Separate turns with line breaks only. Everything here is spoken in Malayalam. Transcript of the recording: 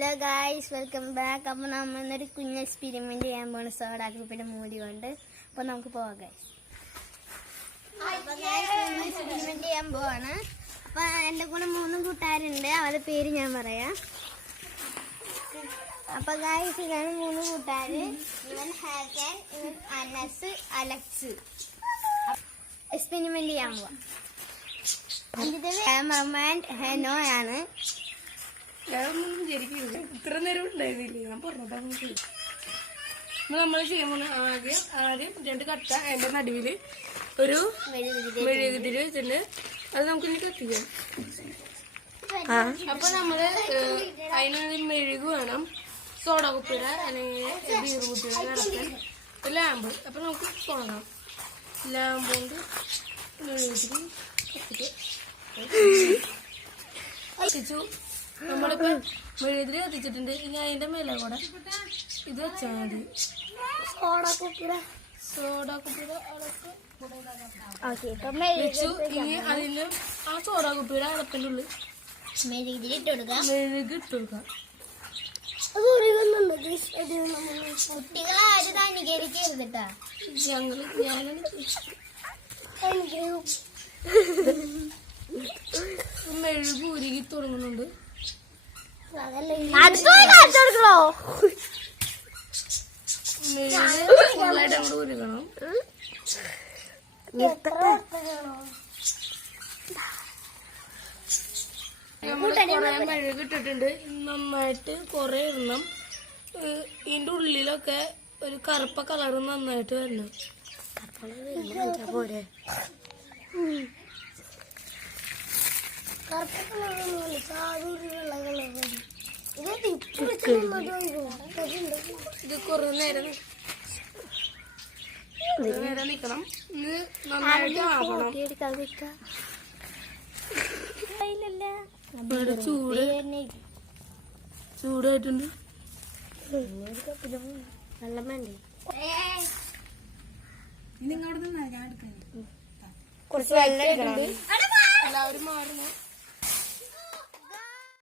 ഹലോ ഗായ്സ് വെൽക്കം ബാക്ക് അപ്പോൾ നമ്മൾ ഇന്നൊരു കുഞ്ഞ് എക്സ്പെരിമെന്റ് ചെയ്യാൻ പോണ. സോഡ ഗ്രൂപ്പിന്റെ മൂടി കൊണ്ട്. അപ്പോൾ നമുക്ക് പോവാം ഗായ്സ് അപ്പൊ എക്സ്പെരിമെന്റ് ചെയ്യാൻ പോവാണ്. അപ്പോൾ എന്റെ കൂടെ മൂന്ന് കൂട്ടുകാരുണ്ട്. അവരുടെ പേര് ഞാൻ പറയാം. അപ്പോൾ ഗായ്സ് ഇതാണ് മൂന്ന് കൂട്ടുകാര്. ഇവൻ ഹാക്കൻ ഇവൻ അനസ് അലക്സ്. എക്സ്പെരിമെന്റ് ചെയ്യാൻ പോവാം. ഇതിന്റെ ക്യാമറമാൻ ഹെനോ ആണ്
ഞാനൊന്നും വിചാരിക്കില്ല. ഇത്ര നേരം ഉണ്ടായിരുന്നില്ലേ? ഞാൻ പറഞ്ഞതാ നമ്മൾ ചെയ്യുമ്പോൾ ആദ്യം ആദ്യം രണ്ട് കട്ട അതിന്റെ നടുവിൽ ഒരു മെഴുകുതിരി വെച്ചിട്ട് അത് നമുക്ക് ഇനി കത്തിക്കാം. അപ്പൊ നമ്മൾ അതിനൊരു മെഴുക് വേണം. സോഡ കുപ്പിര അല്ലെങ്കിൽ ബീർ കുപ്പിര കിടക്കാൻ ഒരു ലാമ്പ്. അപ്പൊ നമുക്ക് തുടങ്ങാം ലാമ്പ് കൊണ്ട് മെഴുകുതിരി കത്തിച്ചു. നമ്മളിപ്പോ മെഴുതിരി കത്തിച്ചിട്ടുണ്ട്. ഇനി അതിന്റെ മേലെ കൂടെ ഇത് വെച്ചാൽ മതി.
സോഡ കുപ്പിര
സോഡ
ഇപ്പൊ
വെച്ചു. ഇനി ആ സോഡ കുപ്പിയുടെ അടപ്പിന്റെ ഉള്ളിൽ
ഇട്ട്
മെഴുക് ഇട്ട് കൊടുക്കാം.
കുട്ടികൾ ആരും അനുകരിക്കരുത് കേട്ടാ
ഞങ്ങൾ ഞാനാണ് മെഴുക് ഉരുകി തുടങ്ങുന്നുണ്ട്. മെഴുക് ഇട്ടിട്ടുണ്ട് നന്നായിട്ട് കൊറേ ഇടണം. ഇതിന്റെ ഉള്ളിലൊക്കെ ഒരു കറുപ്പ കളർ നന്നായിട്ട് വരണം. ഇത് കുറെ നേരം നേരം ഇത് നന്നായിട്ട് ആവണം ചൂട് ചൂടായിട്ടുണ്ട്
വെള്ളം വേണ്ടേ
കുറച്ച് വെള്ളം എല്ലാവരും മാറണം.